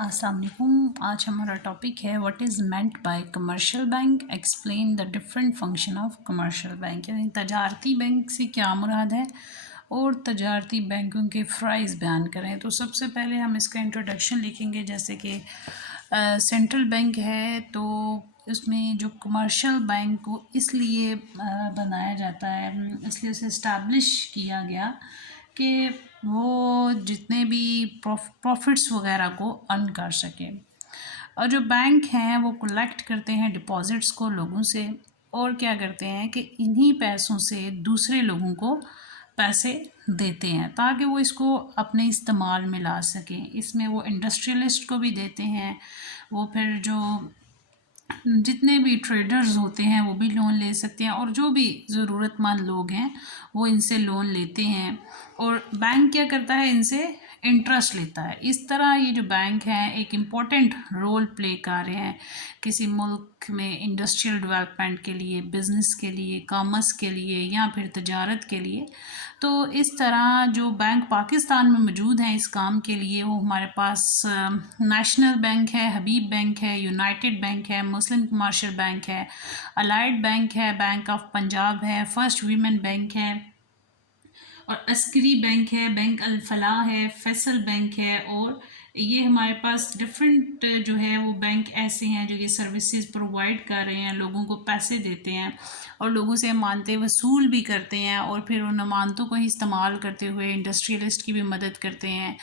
अस्सलाम वालेकुम। आज हमारा टॉपिक है what is meant by commercial bank, explain the different function of commercial bank. यानी तजारती बैंक से क्या मुराद है और तजारती बैंकों के फ़राइज़ बयान करें। तो सबसे पहले हम इसका इंट्रोडक्शन लिखेंगे। जैसे कि सेंट्रल बैंक है तो इसमें जो कमर्शियल बैंक को इसलिए बनाया जाता है, इसलिए उसे इस्टेब्लिश किया गया कि वो जितने भी प्रॉफिट्स वगैरह को अर्न कर सके। और जो बैंक हैं वो कलेक्ट करते हैं डिपॉजिट्स को लोगों से, और क्या करते हैं कि इन्हीं पैसों से दूसरे लोगों को पैसे देते हैं ताकि वो इसको अपने इस्तेमाल में ला सकें। इसमें वो इंडस्ट्रियलिस्ट को भी देते हैं, वो फिर जो जितने भी ट्रेडर्स होते हैं वो भी लोन ले सकते हैं, और जो भी ज़रूरतमंद लोग हैं वो इनसे लोन लेते हैं। और बैंक क्या करता है, इनसे इंटरेस्ट लेता है। इस तरह ये जो बैंक हैं एक इम्पॉर्टेंट रोल प्ले कर रहे हैं किसी मुल्क में इंडस्ट्रियल डेवलपमेंट के लिए, बिज़नेस के लिए, कॉमर्स के लिए या फिर तजारत के लिए। तो इस तरह जो बैंक पाकिस्तान में मौजूद हैं इस काम के लिए, वो हमारे पास नेशनल बैंक है, हबीब बैंक है, यूनाइटेड बैंक है, मुस्लिम कमर्शियल बैंक है, अलाइड बैंक है, बैंक ऑफ पंजाब है, फर्स्ट वीमेन बैंक है, और अस्करी बैंक है, बैंक अल फलाह है, फैसल बैंक है। और ये हमारे पास डिफरेंट जो है वो बैंक ऐसे हैं जो ये सर्विसेज प्रोवाइड कर रहे हैं, लोगों को पैसे देते हैं और लोगों से अमानतें वसूल भी करते हैं, और फिर उन अमानतों को ही इस्तेमाल करते हुए इंडस्ट्रियलिस्ट की भी मदद करते हैं।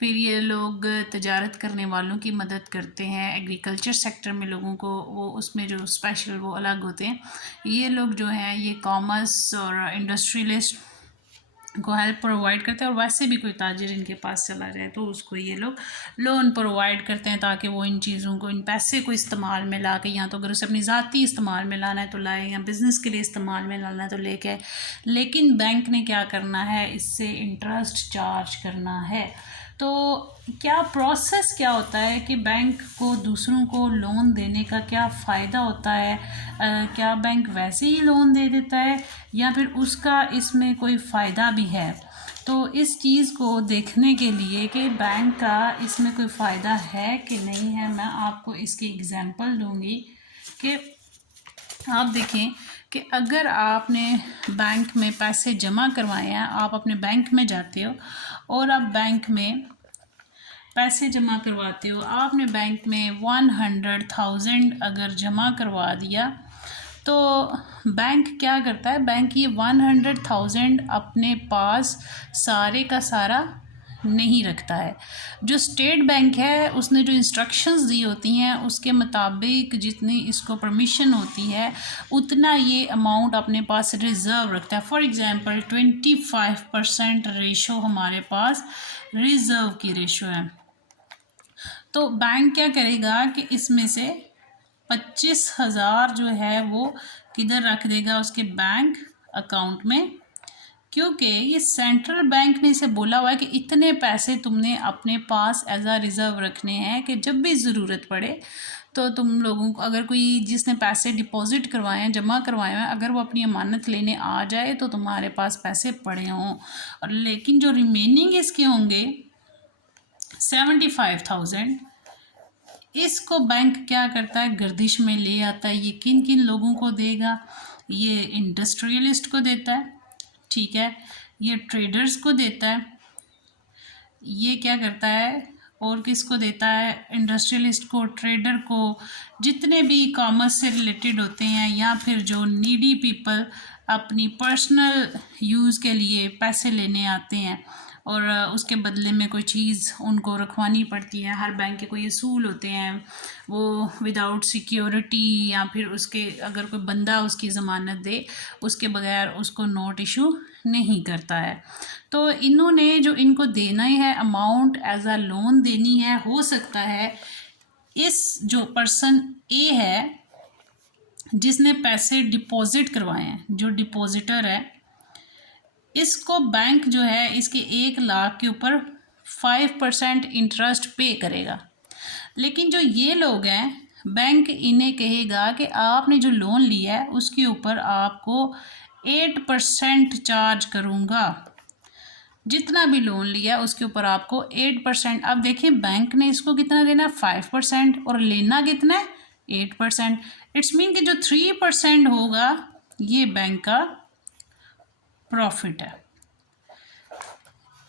फिर ये लोग तजारत करने वालों की मदद करते हैं, एग्रीकल्चर सेक्टर में लोगों को वो उसमें जो स्पेशल वो अलग होते हैं। ये लोग जो हैं ये कॉमर्स और इंडस्ट्रियलिस्ट को हेल्प प्रोवाइड करते हैं, और वैसे भी कोई ताजिर इनके पास चला जाए तो उसको ये लोग लोन प्रोवाइड करते हैं ताकि वो इन चीज़ों को, इन पैसे को इस्तेमाल में ला के, या तो अगर उसे अपनी ज़ाती इस्तेमाल में लाना है तो लाए, या बिज़नेस के लिए इस्तेमाल में लाना है तो लेके। लेकिन बैंक ने क्या करना है, इससे इंटरेस्ट चार्ज करना है। तो क्या प्रोसेस क्या होता है कि बैंक को दूसरों को लोन देने का क्या फ़ायदा होता है? क्या बैंक वैसे ही लोन दे देता है या फिर उसका इसमें कोई फ़ायदा भी है? तो इस चीज़ को देखने के लिए कि बैंक का इसमें कोई फ़ायदा है कि नहीं है, मैं आपको इसकी एग्ज़ाम्पल दूंगी कि आप देखें कि अगर आपने बैंक में पैसे जमा करवाए हैं, आप अपने बैंक में जाते हो और आप बैंक में पैसे जमा करवाते हो, आपने बैंक में 100,000 अगर जमा करवा दिया तो बैंक क्या करता है, बैंक ये 100,000 अपने पास सारे का सारा नहीं रखता है। जो स्टेट बैंक है उसने जो इंस्ट्रक्शंस दी होती हैं उसके मुताबिक जितनी इसको परमिशन होती है उतना ये अमाउंट अपने पास रिज़र्व रखता है। फॉर एग्ज़ाम्पल 25% रेशो हमारे पास रिज़र्व की रेशो है। तो बैंक क्या करेगा कि इसमें से 25,000 जो है वो किधर रख देगा, उसके बैंक अकाउंट में, क्योंकि ये सेंट्रल बैंक ने इसे बोला हुआ है कि इतने पैसे तुमने अपने पास एज आ रिज़र्व रखने हैं कि जब भी ज़रूरत पड़े तो तुम लोगों को, अगर कोई जिसने पैसे डिपॉजिट करवाए हैं, जमा करवाए हैं, अगर वो अपनी अमानत लेने आ जाए तो तुम्हारे पास पैसे पड़े हों। और लेकिन जो रिमेनिंग इसके होंगे 75,000, इसको बैंक क्या करता है, गर्दिश में ले आता है। ये किन किन लोगों को देगा, ये इंडस्ट्रियलिस्ट को देता है, ठीक है, ये ट्रेडर्स को देता है, ये क्या करता है और किसको देता है, इंडस्ट्रियलिस्ट को, ट्रेडर को, जितने भी कॉमर्स से रिलेटेड होते हैं या फिर जो नीडी पीपल अपनी पर्सनल यूज़ के लिए पैसे लेने आते हैं और उसके बदले में कोई चीज़ उनको रखवानी पड़ती है। हर बैंक के कोई असूल होते हैं, वो विदाउट सिक्योरिटी या फिर उसके अगर कोई बंदा उसकी ज़मानत दे उसके बगैर उसको नोट इशू नहीं करता है। तो इन्होंने जो इनको देना है अमाउंट एज अ लोन देनी है, हो सकता है इस जो पर्सन ए है जिसने पैसे डिपॉजिट करवाए हैं, जो डिपॉजिटर है, इसको बैंक जो है इसके 1 लाख के ऊपर 5% इंटरेस्ट पे करेगा। लेकिन जो ये लोग हैं बैंक इन्हें कहेगा कि आपने जो लोन लिया है उसके ऊपर आपको 8% चार्ज करूँगा। जितना भी लोन लिया उसके ऊपर आपको 8%। अब देखिए बैंक ने इसको कितना देना है, 5%, और लेना कितना है, 8%। इट्स मीन कि जो 3% होगा ये बैंक का प्रॉफिट है।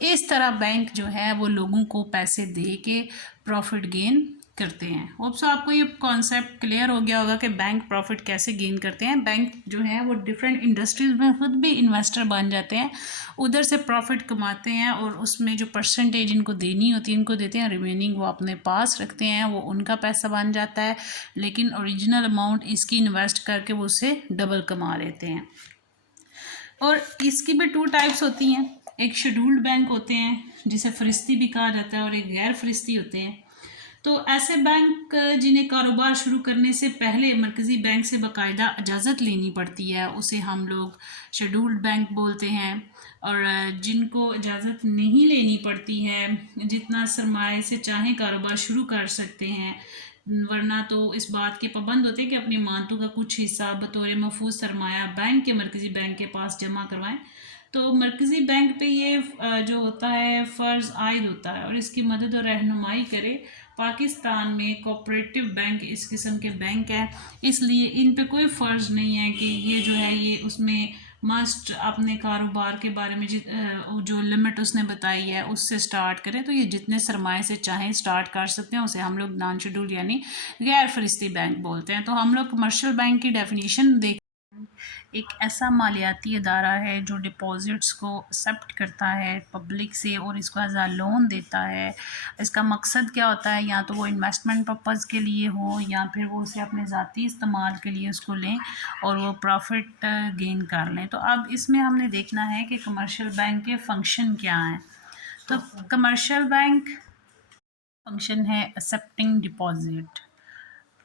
इस तरह बैंक जो है वो लोगों को पैसे दे के प्रॉफिट गेन करते हैं। होप सो आपको ये कॉन्सेप्ट क्लियर हो गया होगा कि बैंक प्रॉफिट कैसे गेन करते हैं। बैंक जो है वो डिफरेंट इंडस्ट्रीज में खुद भी इन्वेस्टर बन जाते हैं, उधर से प्रॉफिट कमाते हैं और उसमें जो परसेंटेज इनको देनी होती है इनको देते हैं, रिमेनिंग वो अपने पास रखते हैं, वो उनका पैसा बन जाता है, लेकिन ओरिजिनल अमाउंट इसकी इन्वेस्ट करके वो उसे डबल कमा लेते हैं। और इसकी भी 2 टाइप्स होती हैं, एक शेड्यूल्ड बैंक होते हैं जिसे फरिश्ती भी कहा जाता है, और एक गैर फरिश्ती होते हैं। तो ऐसे बैंक जिन्हें कारोबार शुरू करने से पहले मरकज़ी बैंक से बाकायदा इजाज़त लेनी पड़ती है, उसे हम लोग शेड्यूल्ड बैंक बोलते हैं। और जिनको इजाज़त नहीं लेनी पड़ती है, जितना सरमाए से चाहें कारोबार शुरू कर सकते हैं, वरना तो इस बात के पाबंद होते हैं कि अपनी मानतों का कुछ हिस्सा बतौर महफूज सरमाया बैंक के मरकज़ी बैंक के पास जमा करवाएं। तो मरकज़ी बैंक पे ये जो होता है फ़र्ज़ आयद होता है और इसकी मदद और रहनुमाई करे। पाकिस्तान में कोऑपरेटिव बैंक इस किस्म के बैंक हैं, इसलिए इन पे कोई फ़र्ज़ नहीं है कि ये जो है ये उसमें मस्ट अपने कारोबार के बारे में जो लिमिट उसने बताई है उससे स्टार्ट करें। तो ये जितने सरमाए से चाहें स्टार्ट कर सकते हैं, उसे हम लोग नॉन शेड्यूल यानी गैर फरिश्ती बैंक बोलते हैं। तो हम लोग कमर्शियल बैंक की डेफिनेशन देख, एक ऐसा मालियाती अदारा है जो डिपॉजिट्स को एक्सेप्ट करता है पब्लिक से और इसको एज आ लोन देता है। इसका मकसद क्या होता है, या तो वो इन्वेस्टमेंट पर्पज़ के लिए हो या फिर वो उसे अपने ज़ाती इस्तेमाल के लिए उसको लें और वो प्रॉफिट गेन कर लें। तो अब इसमें हमने देखना है कि कमर्शियल बैंक के फंक्शन क्या हैं। तो कमर्शियल बैंक फंक्शन है एक्सेप्टिंग डिपॉजिट,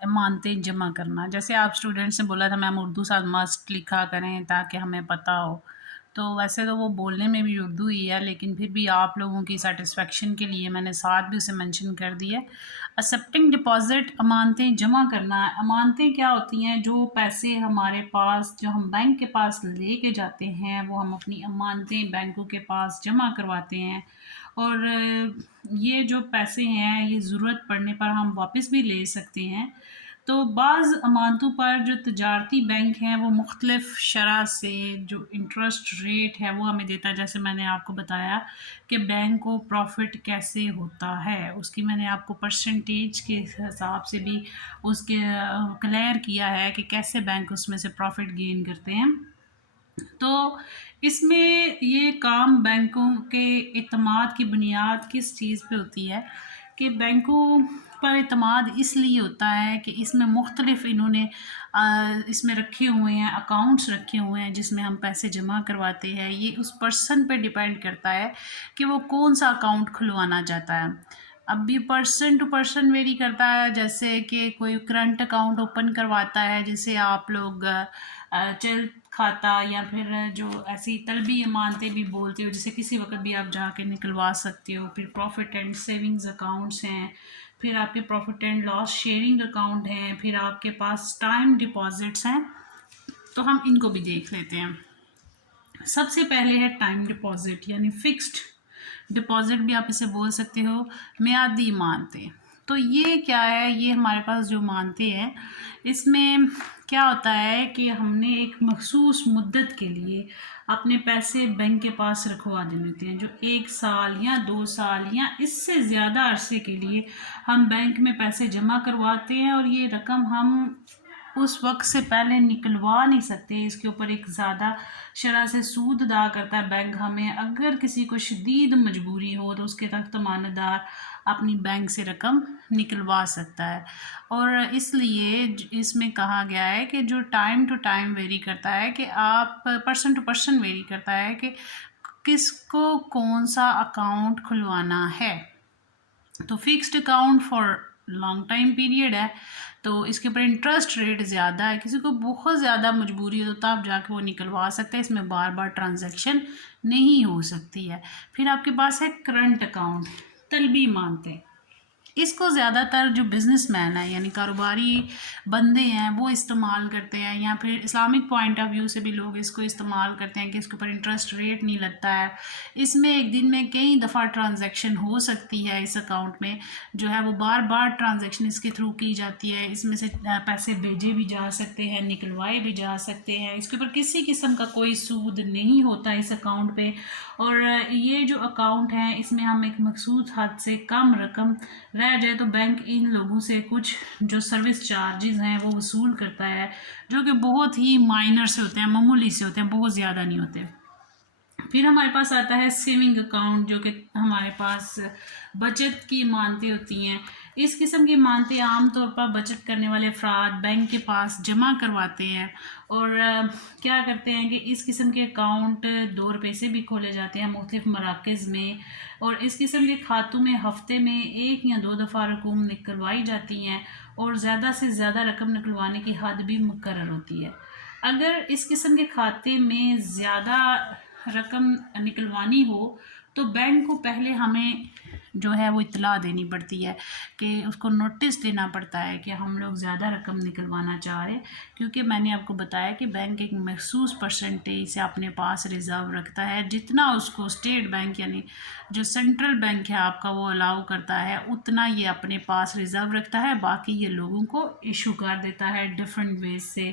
मानते जमा करना। जैसे आप स्टूडेंट्स ने बोला था मैम उर्दू साथ मस्ट लिखा करें ताकि हमें पता हो, तो वैसे तो वो बोलने में भी उर्दू ही है, लेकिन फिर भी आप लोगों की सेटिस्फेक्शन के लिए मैंने साथ भी उसे मेंशन कर दिया। एक्सेप्टिंग डिपॉजिट, अमानतें जमा करना। अमानतें क्या होती हैं, जो पैसे हमारे पास जो हम बैंक के पास ले के जाते हैं वो हम अपनी अमानतें बैंकों के पास जमा करवाते हैं, और ये जो पैसे हैं ये ज़रूरत पड़ने पर हम वापस भी ले सकते हैं। तो बाज़ अमानतों पर जो तजारती बैंक हैं वो मुख्तलिफ़ शरह से जो इंटरेस्ट रेट है वो हमें देता है। जैसे मैंने आपको बताया कि बैंक को प्रॉफिट कैसे होता है, उसकी मैंने आपको परसेंटेज के हिसाब से भी उसके क्लियर किया है कि कैसे बैंक उसमें से प्रॉफिट गेन करते हैं। तो इसमें ये काम बैंकों के एतमाद की बुनियाद किस चीज़ पे होती है कि बैंकों पर एतमाद इसलिए होता है कि इसमें मुख्तलिफ़ इन्होंने इसमें रखे हुए हैं, अकाउंट्स रखे हुए हैं जिसमें हम पैसे जमा करवाते हैं। ये उस पर्सन पे डिपेंड करता है कि वो कौन सा अकाउंट खुलवाना चाहता है। अब भी पर्सन टू पर्सन वेरी करता है, जैसे कि कोई करंट अकाउंट ओपन करवाता है जिसे आप लोग चल खाता या फिर जो ऐसी तलबी अमानतें भी बोलते हो, जिसे किसी वक्त भी आप जाके निकलवा सकते हो। फिर प्रॉफिट एंड सेविंग्स अकाउंट्स हैं, फिर आपके profit and loss sharing account हैं, फिर आपके पास टाइम डिपॉजिट्स हैं। तो हम इनको भी देख लेते हैं। सबसे पहले है टाइम डिपॉजिट यानी फिक्स्ड डिपॉजिट भी आप इसे बोल सकते हो, मियादी इमारतें। तो ये क्या है, ये हमारे पास जो मानते हैं इसमें क्या होता है कि हमने एक मखसूस मुद्दत के लिए अपने पैसे बैंक के पास रखवा देते हैं, जो 1 साल या 2 साल या इससे ज़्यादा अरसे के लिए हम बैंक में पैसे जमा करवाते हैं, और ये रकम हम उस वक्त से पहले निकलवा नहीं सकते। इसके ऊपर एक ज़्यादा शरह से सूद अदा करता है बैंक हमें। अगर किसी को शदीद मजबूरी हो तो उसके तक ज़मानतदार अपनी बैंक से रकम निकलवा सकता है। और इसलिए इसमें कहा गया है कि जो टाइम टू टाइम वेरी करता है, कि आप पर्सन टू पर्सन वेरी करता है कि किसको कौन सा अकाउंट खुलवाना है। तो fixed account for long time period है, तो इसके ऊपर इंटरेस्ट रेट ज़्यादा है। किसी को बहुत ज़्यादा मजबूरी हो तो आप जाके वो निकलवा सकते हैं, इसमें बार बार ट्रांजैक्शन नहीं हो सकती है। फिर आपके पास है करंट अकाउंट, तलबी मानते। इसको ज़्यादातर जो बिजनेसमैन है यानी कारोबारी बंदे हैं वो इस्तेमाल करते हैं, या फिर इस्लामिक पॉइंट ऑफ व्यू से भी लोग इसको इस्तेमाल करते हैं कि इसके ऊपर इंटरेस्ट रेट नहीं लगता है। इसमें एक दिन में कई दफ़ा ट्रांजैक्शन हो सकती है, इस अकाउंट में जो है वो बार बार ट्रांजैक्शन इसके थ्रू की जाती है। इसमें से पैसे भेजे भी जा सकते हैं, निकलवाए भी जा सकते हैं। इसके ऊपर किसी किस्म का कोई सूद नहीं होता इस अकाउंट पे। और ये जो अकाउंट है इसमें हम एक मखसूस हद से कम रकम रह जाए तो बैंक इन लोगों से कुछ जो सर्विस चार्जेस हैं वो वसूल करता है, जो कि बहुत ही माइनर से होते हैं, मामूली से होते हैं, बहुत ज़्यादा नहीं होते। फिर हमारे पास आता है सेविंग अकाउंट, जो कि हमारे पास बचत की इमानतें होती हैं। इस किस्म की इमानतें आमतौर पर बचत करने वाले अफराद बैंक के पास जमा करवाते हैं। और क्या करते हैं कि इस किस्म के अकाउंट 2 रुपये से भी खोले जाते हैं मुख्तलिफ मराकज़ में। और इस किस्म के खातों में हफ्ते में 1 या 2 दफ़ा रकूम निकलवाई जाती हैं, और ज़्यादा से ज़्यादा रकम निकलवाने की हद भी मुकर्रर होती है। अगर इस किस्म के खाते में ज़्यादा रकम निकलवानी हो तो बैंक को पहले हमें जो है वो इत्तला देनी पड़ती है, कि उसको नोटिस देना पड़ता है कि हम लोग ज़्यादा रकम निकलवाना चाह रहे हैं। क्योंकि मैंने आपको बताया कि बैंक एक मखसूस परसेंटेज से अपने पास रिज़र्व रखता है, जितना उसको स्टेट बैंक यानी जो सेंट्रल बैंक है आपका वो अलाउ करता है, उतना ये अपने पास रिज़र्व रखता है। बाकी ये लोगों को इशू कर देता है डिफरेंट वेज से।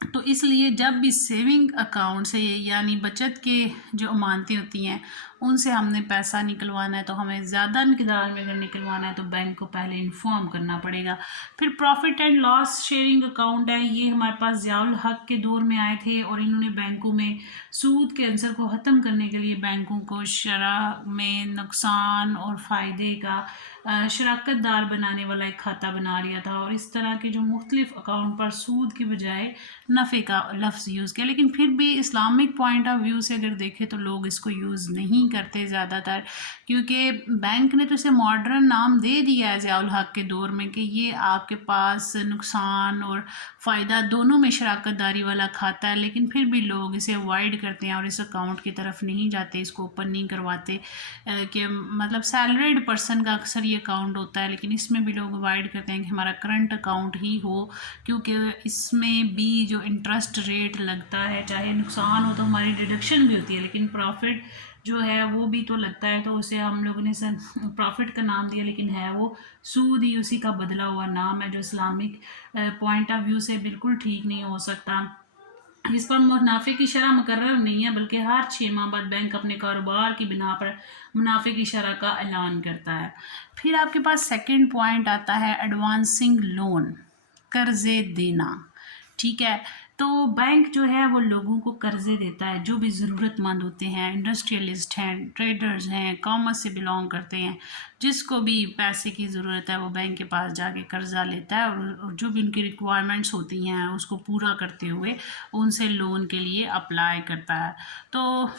तो इसलिए जब भी सेविंग अकाउंट से यानी बचत के जो अमानतें होती हैं उनसे हमने पैसा निकलवाना है, तो हमें ज़्यादा मिकदार में अगर निकलवाना है तो बैंक को पहले इन्फॉर्म करना पड़ेगा। फिर profit and loss sharing account है, ये हमारे पास ज़ियाउल हक के दौर में आए थे, और इन्होंने बैंकों में सूद के अंसर को ख़त्म करने के लिए बैंकों को शरह में नुकसान और फ़ायदे का शराकत दार बनाने वाला एक खाता बना लिया था। और इस तरह के जो मुख्तलिफ अकाउंट पर सूद की बजाय नफ़े का लफ्ज़ यूज़ किया। लेकिन फिर भी इस्लामिक पॉइंट ऑफ व्यू से अगर देखें तो लोग इसको यूज़ नहीं करते ज़्यादातर, क्योंकि बैंक ने तो इसे मॉडर्न नाम दे दिया है ज़ियाउल हक के दौर में कि ये आपके पास नुकसान और फ़ायदा दोनों में शराकत दारी वाला खाता है। लेकिन फिर भी लोग इसे अवॉइड करते हैं और इस अकाउंट की तरफ नहीं जाते, इसको ओपन नहीं करवाते। कि मतलब सैलरीड पर्सन का अक्सर ये अकाउंट होता है, लेकिन इसमें भी लोग अवॉइड करते हैं कि हमारा करंट अकाउंट ही हो, क्योंकि इसमें भी जो इंटरेस्ट रेट लगता है, चाहे नुकसान हो तो हमारी डिडक्शन भी होती है, लेकिन प्रॉफिट जो है वो भी तो लगता है। तो उसे हम लोगों ने प्रॉफिट का नाम दिया, लेकिन है वो सूद ही, उसी का बदला हुआ नाम है, जो इस्लामिक पॉइंट ऑफ व्यू से बिल्कुल ठीक नहीं हो सकता। इस पर मुनाफे की शरह मुकर्रर नहीं है, बल्कि हर 6 माह बाद बैंक अपने कारोबार की बिना पर मुनाफे की शरह का ऐलान करता है। फिर आपके पास सेकंड पॉइंट आता है एडवांसिंग लोन, कर्ज़े देना। ठीक है, तो बैंक जो है वो लोगों को कर्ज़े देता है, जो भी ज़रूरतमंद होते हैं, इंडस्ट्रियलिस्ट हैं, ट्रेडर्स हैं, कॉमर्स से बिलोंग करते हैं, जिसको भी पैसे की ज़रूरत है वो बैंक के पास जाके कर्ज़ा लेता है, और जो भी उनकी रिक्वायरमेंट्स होती हैं उसको पूरा करते हुए उनसे लोन के लिए अप्लाई करता है। तो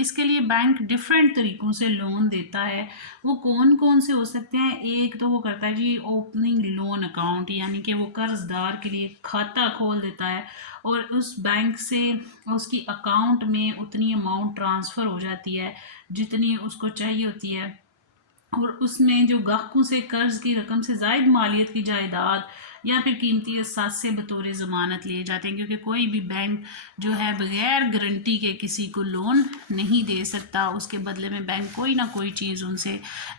इसके लिए बैंक डिफरेंट तरीक़ों से लोन देता है। वो कौन कौन से हो सकते हैं? एक तो वो करता है जी ओपनिंग लोन अकाउंट, यानी कि वो कर्ज़दार के लिए खाता खोल देता है, और उस बैंक से उसकी अकाउंट में उतनी अमाउंट ट्रांसफ़र हो जाती है जितनी उसको चाहिए होती है, और उसमें जो गाहकों से कर्ज़ की रकम से ज़ायद मालियत की जायदाद या फिर कीमती असास से बतौर ज़मानत लिए जाते हैं, क्योंकि कोई भी बैंक जो है बग़ैर गारंटी के किसी को लोन नहीं दे सकता। उसके बदले में बैंक कोई ना कोई चीज़ उनसे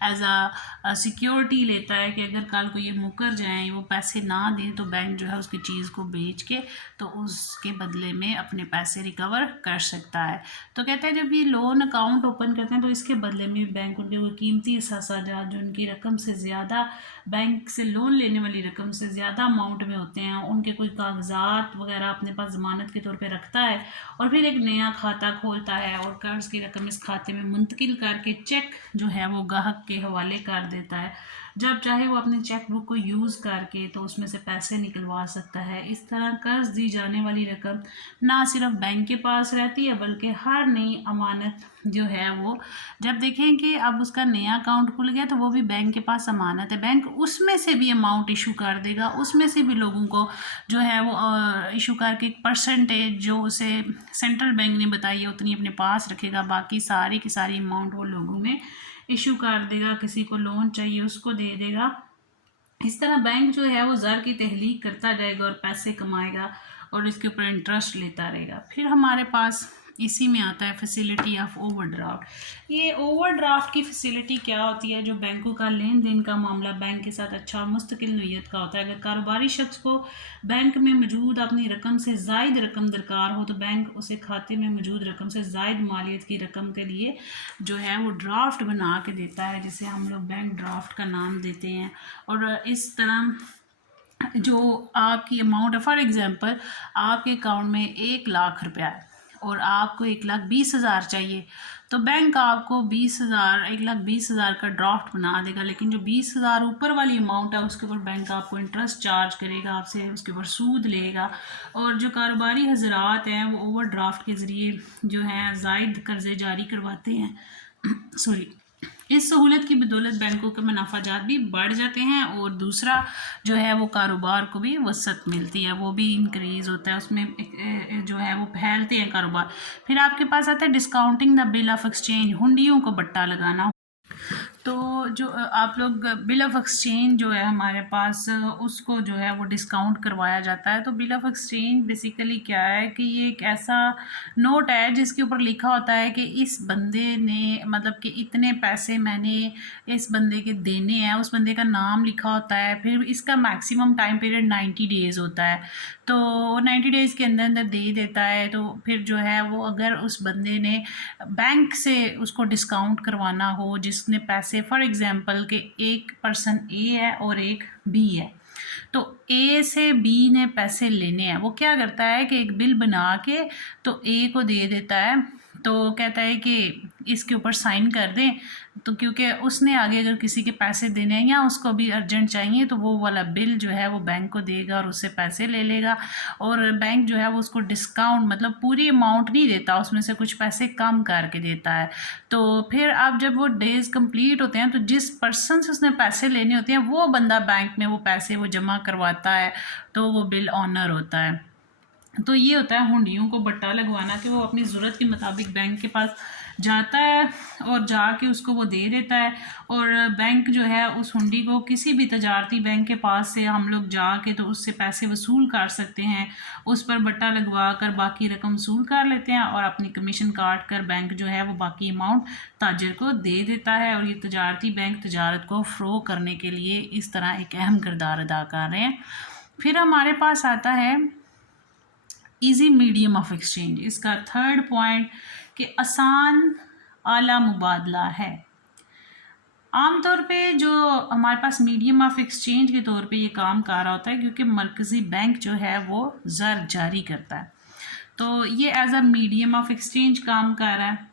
एज आ सिक्योरिटी लेता है, कि अगर कल को ये मुकर जाएँ, वो पैसे ना दें, तो बैंक जो है उसकी चीज़ को बेच के तो उसके बदले में अपने पैसे रिकवर कर सकता है। तो कहते हैं जब ये लोन अकाउंट ओपन करते हैं तो इसके बदले में बैंक उनके वो कीमती असासाजात जो उनकी रकम से ज़्यादा, बैंक से लोन लेने वाली रकम से ज़्यादा अमाउंट में होते हैं, उनके कोई कागजात वगैरह अपने पास ज़मानत के तौर पे रखता है, और फिर एक नया खाता खोलता है और कर्ज़ की रकम इस खाते में मुंतकिल करके चेक जो है वो गाहक के हवाले कर देता है। जब चाहे वो अपनी चेक बुक को यूज़ करके तो उसमें से पैसे निकलवा सकता है। इस तरह कर्ज़ दी जाने वाली रकम ना सिर्फ बैंक के पास रहती है, बल्कि हर नई अमानत जो है वो, जब देखें कि अब उसका नया अकाउंट खुल गया तो वो भी बैंक के पास अमानत है, बैंक उसमें से भी अमाउंट इशू कर देगा, उसमें से भी लोगों को जो है वो इशू करके एक परसेंटेज जो उसे सेंट्रल बैंक ने बताई है उतनी अपने पास रखेगा, बाकी सारी की सारी अमाउंट वो लोगों में इशू कर देगा, किसी को लोन चाहिए उसको दे देगा। इस तरह बैंक जो है वो ज़र की तहलीक करता जाएगा और पैसे कमाएगा और इसके ऊपर इंटरेस्ट लेता रहेगा। फिर हमारे पास इसी में आता है फैसिलिटी ऑफ ओवरड्राफ्ट। ये ओवरड्राफ्ट की फैसिलिटी क्या होती है? जो बैंकों का लेन देन का मामला बैंक के साथ अच्छा और मुस्तकिल नोयत का होता है। अगर कारोबारी शख्स को बैंक में मौजूद अपनी रकम से ज़ायद रकम दरकार हो तो बैंक उसे खाते में मौजूद रकम से ज़ायद मालियत की रकम के लिए जो है वो ड्राफ्ट बना के देता है, जिसे हम लोग बैंक ड्राफ्ट का नाम देते हैं। और इस तरह जो आपकी अमाउंट है, फॉर एग्ज़ाम्पल आपके अकाउंट में 1 लाख रुपया है और आपको 1,20,000 चाहिए, तो बैंक आपको 20,000 1,20,000 का ड्राफ्ट बना देगा। लेकिन जो 20,000 ऊपर वाली अमाउंट है उसके ऊपर बैंक आपको इंटरेस्ट चार्ज करेगा, आपसे उसके ऊपर सूद लेगा। और जो कारोबारी हजरात हैं वो ओवर ड्राफ्ट के ज़रिए जो है ज़ायद कर्ज़े जारी करवाते हैं सॉरी। इस सहूलत की बदौलत बैंकों के मुनाफाजात भी बढ़ जाते हैं और दूसरा जो है वो कारोबार को भी वसअत मिलती है, वो भी इंक्रीज़ होता है, उसमें जो है वो फैलते हैं कारोबार। फिर आपके पास आता है discounting the bill of exchange, हुंडियों को बट्टा लगाना। तो जो आप लोग बिल ऑफ एक्सचेंज जो है हमारे पास उसको जो है वो डिस्काउंट करवाया जाता है। तो बिल ऑफ एक्सचेंज बेसिकली क्या है कि ये एक ऐसा नोट है जिसके ऊपर लिखा होता है कि इस बंदे ने मतलब कि इतने पैसे मैंने इस बंदे के देने हैं, उस बंदे का नाम लिखा होता है। फिर इसका मैक्सिमम टाइम पीरियड 90 डेज़ होता है, तो 90 डेज़ के अंदर अंदर दे देता है। तो फिर जो है वो अगर उस बंदे ने बैंक से उसको डिस्काउंट करवाना हो, जिसने पैसे फॉर एग्ज़ाम्पल के एक पर्सन ए है और एक बी है, तो ए से बी ने पैसे लेने हैं, वो क्या करता है कि एक बिल बना के तो ए को दे देता है। तो कहता है कि इसके ऊपर साइन कर दें, तो क्योंकि उसने आगे अगर किसी के पैसे देने हैं या उसको भी अर्जेंट चाहिए तो वो वाला बिल जो है वो बैंक को देगा और उससे पैसे ले लेगा। और बैंक जो है वो उसको डिस्काउंट मतलब पूरी अमाउंट नहीं देता, उसमें से कुछ पैसे कम करके देता है। तो फिर आप जब वो डेज़ कंप्लीट होते हैं तो जिस पर्सन से उसने पैसे लेने होते हैं वो बंदा बैंक में वो पैसे वो जमा करवाता है, तो वो बिल ऑनर होता है। तो ये होता है हुंडियों को बट्टा लगवाना, कि वो अपनी ज़रूरत के मुताबिक बैंक के पास जाता है और जाके उसको वो दे देता है। और बैंक जो है उस हुंडी को किसी भी तजारती बैंक के पास से हम लोग जाके तो उससे पैसे वसूल कर सकते हैं, उस पर बट्टा लगवा कर बाकी रकम वसूल कर लेते हैं और अपनी कमीशन काट कर बैंक जो है वो बाकी अमाउंट ताजर को दे देता है। और ये तजारती बैंक तजारत को फ़रोग़ करने के लिए इस तरह एक अहम किरदार अदा कर रहे हैं। फिर हमारे पास आता है ईजी मीडियम ऑफ एक्सचेंज। इसका थर्ड पॉइंट कि आसान आला मुबादला है। आमतौर पे जो हमारे पास मीडियम ऑफ एक्सचेंज के तौर पे ये काम कर रहा होता है, क्योंकि मरकज़ी बैंक जो है वो ज़र जारी करता है, तो ये as a medium of exchange काम कर रहा है।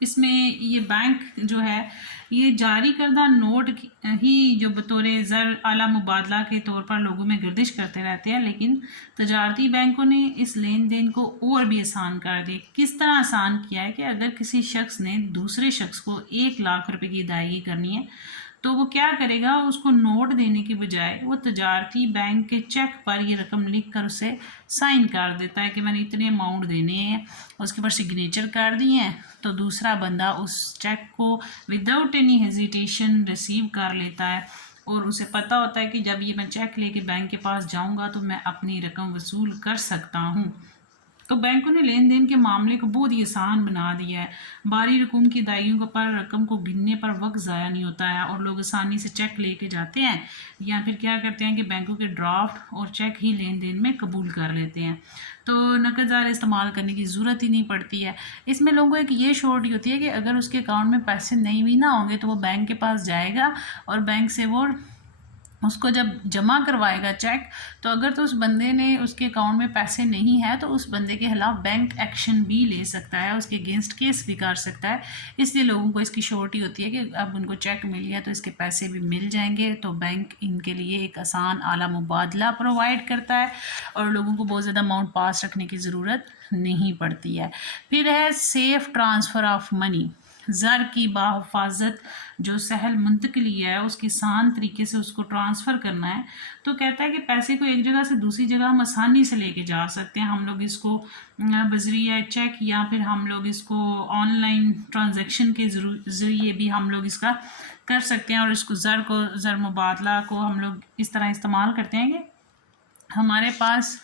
इसमें ये बैंक जो है ये जारी करदा नोट ही जो बतौर ज़र आला मुबादला के तौर पर लोगों में गर्दिश करते रहते हैं, लेकिन तजारती बैंकों ने इस लेन देन को और भी आसान कर दिया। किस तरह आसान किया है कि अगर किसी शख्स ने दूसरे शख्स को 1 लाख रुपए की अदायगी करनी है तो वो क्या करेगा, उसको नोट देने की बजाय वो तजारती बैंक के चेक पर ये रकम लिख कर उसे साइन कर देता है कि मैंने इतने अमाउंट देने हैं, उसके ऊपर सिग्नेचर कर दिए हैं। तो दूसरा बंदा उस चेक को विदाउट एनी हेजिटेशन रिसीव कर लेता है और उसे पता होता है कि जब ये मैं चेक लेके बैंक के पास जाऊंगा तो मैं अपनी रकम वसूल कर सकता हूँ। तो बैंकों ने लेन देन के मामले को बहुत ही आसान बना दिया है। बारी रकूम की अदायगियों पर रकम को गिनने पर वक्त ज़ाया नहीं होता है और लोग आसानी से चेक लेके जाते हैं या फिर क्या करते हैं कि बैंकों के ड्राफ्ट और चेक ही लेन देन में कबूल कर लेते हैं, तो नकद ज़ार इस्तेमाल करने की ज़रूरत ही नहीं पड़ती है। इसमें लोगों को एक ये श्योरिटी होती है कि अगर उसके अकाउंट में पैसे नहीं भी ना होंगे तो वो बैंक के पास जाएगा और बैंक से वो उसको जब जमा करवाएगा चेक, तो अगर तो उस बंदे ने उसके अकाउंट में पैसे नहीं है तो उस बंदे के खिलाफ बैंक एक्शन भी ले सकता है, उसके अगेंस्ट केस भी कर सकता है। इसलिए लोगों को इसकी श्योरिटी होती है कि अब उनको चेक मिल गया तो इसके पैसे भी मिल जाएंगे। तो बैंक इनके लिए एक आसान आला मुबादला प्रोवाइड करता है और लोगों को बहुत ज़्यादा अमाउंट पास रखने की ज़रूरत नहीं पड़ती है। फिर है सेफ़ ट्रांसफ़र ऑफ मनी। ज़र की बाहिफाजत जो सहल मुंतकली है उसकी आसान तरीके से उसको ट्रांसफ़र करना है, तो कहता है कि पैसे को एक जगह से दूसरी जगह हम आसानी से लेके जा सकते हैं। हम लोग इसको बज़रिया चेक या फिर हम लोग इसको ऑनलाइन ट्रांजैक्शन के ज़रिए भी हम लोग इसका कर सकते हैं। और इसको ज़र मुबादला को हम लोग इस तरह इस्तेमाल करते हैं कि हमारे पास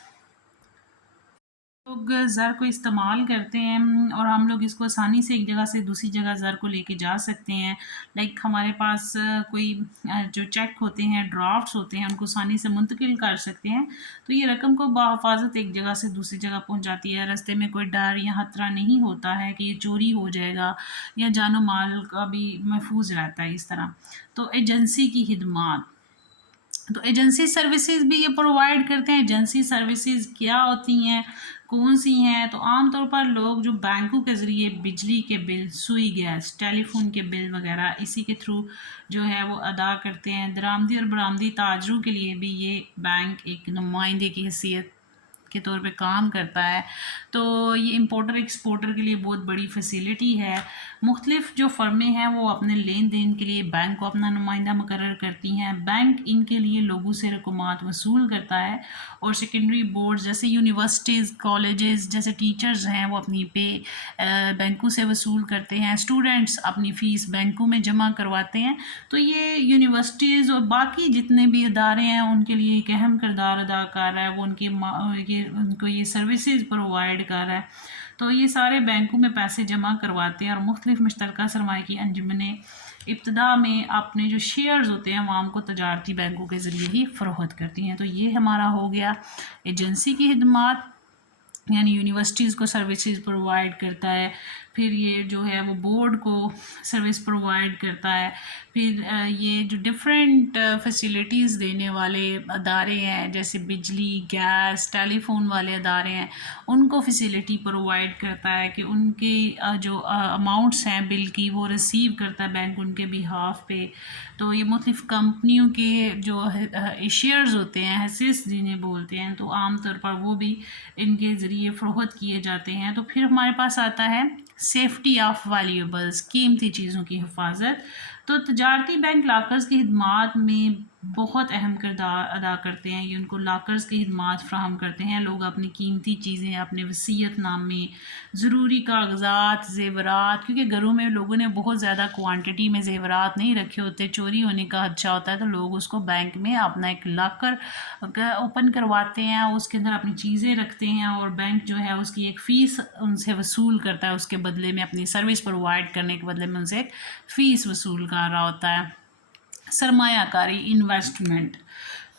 लोग ज़र को इस्तेमाल करते हैं और हम लोग इसको आसानी से एक जगह से दूसरी जगह ज़र को लेके जा सकते हैं। लाइक हमारे पास कोई जो चेक होते हैं, ड्राफ्ट्स होते हैं, उनको आसानी से मुंतकिल कर सकते हैं। तो ये रकम को बाहिफाजत एक जगह से दूसरी जगह पहुंचाती है। रास्ते में कोई डर या खतरा नहीं होता है कि ये चोरी हो जाएगा या जानो माल का भी महफूज रहता है इस तरह। तो एजेंसी की खिदमात, तो एजेंसी सर्विसेज भी ये प्रोवाइड करते हैं। एजेंसी सर्विसेज क्या होती हैं, कौन सी हैं? तो आमतौर पर लोग जो बैंकों के ज़रिए बिजली के बिल, सुई गैस, टेलीफोन के बिल वगैरह इसी के थ्रू जो है वो अदा करते हैं। दरामदी और बरामदी ताजरों के लिए भी ये बैंक एक नुमाइंदे की हैसियत के तौर पे काम करता है। तो ये इम्पोर्टर एक्सपोर्टर के लिए बहुत बड़ी फैसिलिटी है। मुख्तलिफ जो फ़र्में हैं वो अपने लेन देन के लिए बैंक को अपना नुमाइंदा मुकर्रर करती हैं। बैंक इनके लिए लोगों से रकूमात वसूल करता है। और सेकेंडरी बोर्ड जैसे यूनिवर्सिटीज़, कॉलेजेस जैसे टीचर्स हैं वो अपनी पे बैंकों से वसूल करते हैं। स्टूडेंट्स अपनी फ़ीस बैंकों में जमा करवाते हैं। तो ये यूनिवर्सिटीज़ और बाकी जितने भी इदारे हैं उनके लिए एक अहम किरदार अदा कर रहा है। वो उनको ये सर्विसेज प्रोवाइड कर रहा है। तो ये सारे बैंकों में पैसे जमा करवाते हैं और मुख्तलिफ मुश्तरका सरमाए की अंजुमनें इब्तदा में अपने जो शेयर्स होते हैं आवाम को तजारती बैंकों के ज़रिए ही फ़रोख्त करती हैं। तो ये हमारा हो गया एजेंसी की खिदमात, यानी यूनिवर्सिटीज़ को सर्विसेज प्रोवाइड करता है। फिर ये जो है वो बोर्ड को सर्विस प्रोवाइड करता है। फिर ये जो डिफरेंट फैसिलिटीज़ देने वाले अदारे हैं जैसे बिजली, गैस, टेलीफोन वाले अदारे हैं, उनको फैसिलिटी प्रोवाइड करता है कि उनके जो अमाउंट्स हैं बिल की वो रिसीव करता है बैंक उनके बिहाफ पे। तो ये मुख्तलिफ कंपनियों के जो शेयर्स होते हैं, हैसियत जिन्हें बोलते हैं, तो आम तौर पर वो भी इनके ज़रिए फ़रोख्त किए जाते हैं। तो फिर हमारे पास आता है सेफ्टी ऑफ वैल्यूएबल्स, कीमती चीज़ों की हिफाजत। तो तजारती बैंक लॉकर्स की खिदमात में बहुत अहम किरदार अदा करते हैं। ये उनको लॉकर्स की खिदमात फ्राहम करते हैं। लोग अपनी कीमती चीज़ें, अपने वसीयतनामे, ज़रूरी कागज़ात, ज़ेवरात, क्योंकि घरों में लोगों ने बहुत ज़्यादा क्वांटिटी में ज़ेवरात नहीं रखे होते, चोरी होने का खदशा होता है, तो लोग उसको बैंक में अपना एक लॉकर ओपन करवाते हैं, उसके अंदर अपनी चीज़ें रखते हैं और बैंक जो है उसकी एक फ़ीस उनसे वसूल करता है। उसके बदले में, अपनी सर्विस प्रोवाइड करने के बदले में उनसे एक फ़ीस वसूल कर रहा होता है। सरमायाकारी, इन्वेस्टमेंट,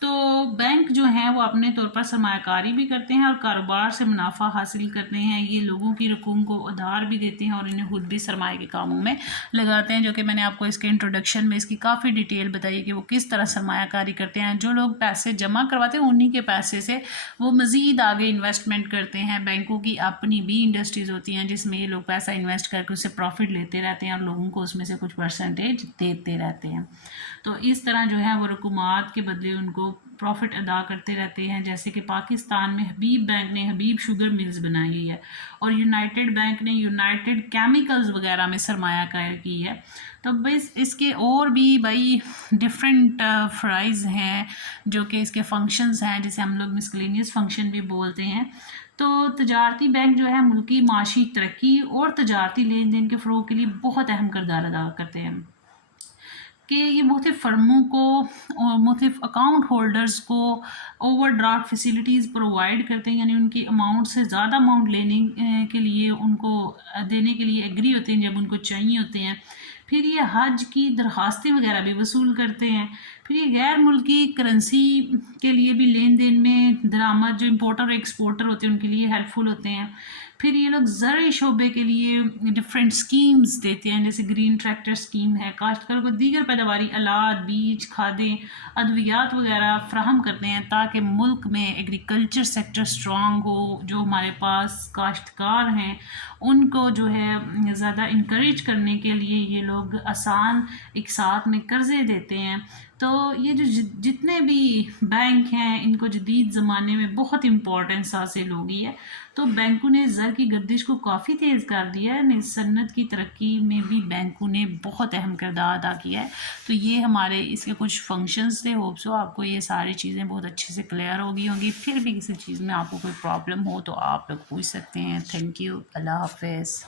तो बैंक जो हैं वो अपने तौर पर सरमायाकारी भी करते हैं और कारोबार से मुनाफा हासिल करते हैं। ये लोगों की रकूम को उधार भी देते हैं और इन्हें खुद भी सरमाए के कामों में लगाते हैं, जो कि मैंने आपको इसके इंट्रोडक्शन में इसकी काफ़ी डिटेल बताई कि वो किस तरह सरमायाकारी करते हैं। जो लोग पैसे जमा करवाते हैं उन्हीं के पैसे से वो मज़ीद आगे इन्वेस्टमेंट करते हैं। बैंकों की अपनी भी इंडस्ट्रीज़ होती हैं जिसमें ये लोग पैसा इन्वेस्ट करके उससे प्रॉफिट लेते रहते हैं और लोगों को उसमें से कुछ परसेंटेज देते रहते हैं। तो इस तरह जो है वो रकूमात के बदले उनको प्रॉफिट अदा करते रहते हैं। जैसे कि पाकिस्तान में हबीब बैंक ने हबीब शुगर मिल्स बनाई हुई है और यूनाइटेड बैंक ने यूनाइटेड केमिकल्स वगैरह में सरमायाकारी की है। तो बस इसके और भी भाई डिफरेंट फ्राइज़ हैं जो कि इसके फंक्शंस हैं, जिसे हम लोग मिसलेनियस फंक्शन भी बोलते हैं। तो तजारती बैंक जो है मुल्की माशी तरक्की और तजारती लेन देन के फ़रोग के लिए बहुत अहम किरदार अदा करते हैं कि ये मुख्तलिफ़ फ़र्मों को और मुख्तलिफ़ अकाउंट होल्डर्स को ओवरड्राफ्ट फैसिलिटीज़ प्रोवाइड करते हैं, यानी उनकी अमाउंट से ज़्यादा अमाउंट लेने के लिए उनको देने के लिए एग्री होते हैं जब उनको चाहिए होते हैं। फिर ये हज की दरख्वास्तें वगैरह भी वसूल करते हैं। फिर ये गैर मुल्की करेंसी के लिए भी लेन देन में दरामद, जो इम्पोर्टर और एक्सपोर्टर होते हैं उनके लिए हेल्पफुल होते हैं। फिर ये लोग ज़रूरी शोबे के लिए डिफरेंट स्कीम्स देते हैं, जैसे ग्रीन ट्रैक्टर स्कीम है। काश्तकार को दीगर पैदावारी आलात, बीज, खादें, अद्वियात वगैरह फ्राहम करते हैं ताकि मुल्क में एग्रीकल्चर सेक्टर स्ट्रॉन्ग हो। जो हमारे पास काश्तकार हैं उनको जो है ज़्यादा इंकरेज करने के लिए ये लोग आसान एक साथ में कर्ज़े देते हैं। तो ये जो जितने भी बैंक हैं इनको जदीद ज़माने में बहुत इम्पोर्टेंस हासिल हो गई है। तो बैंकों ने ज़र की गर्दिश को काफ़ी तेज़ कर दिया है, सन्नत की तरक्की में भी बैंकों ने बहुत अहम किरदार अदा किया है। तो ये हमारे इसके कुछ फंक्शंस थे। होप सो आपको ये सारी चीज़ें बहुत अच्छे से क्लियर हो गई होंगी। फिर भी किसी चीज़ में आपको कोई प्रॉब्लम हो तो आप लोग पूछ सकते हैं। Thank you. अल्लाह हाफ़िज़।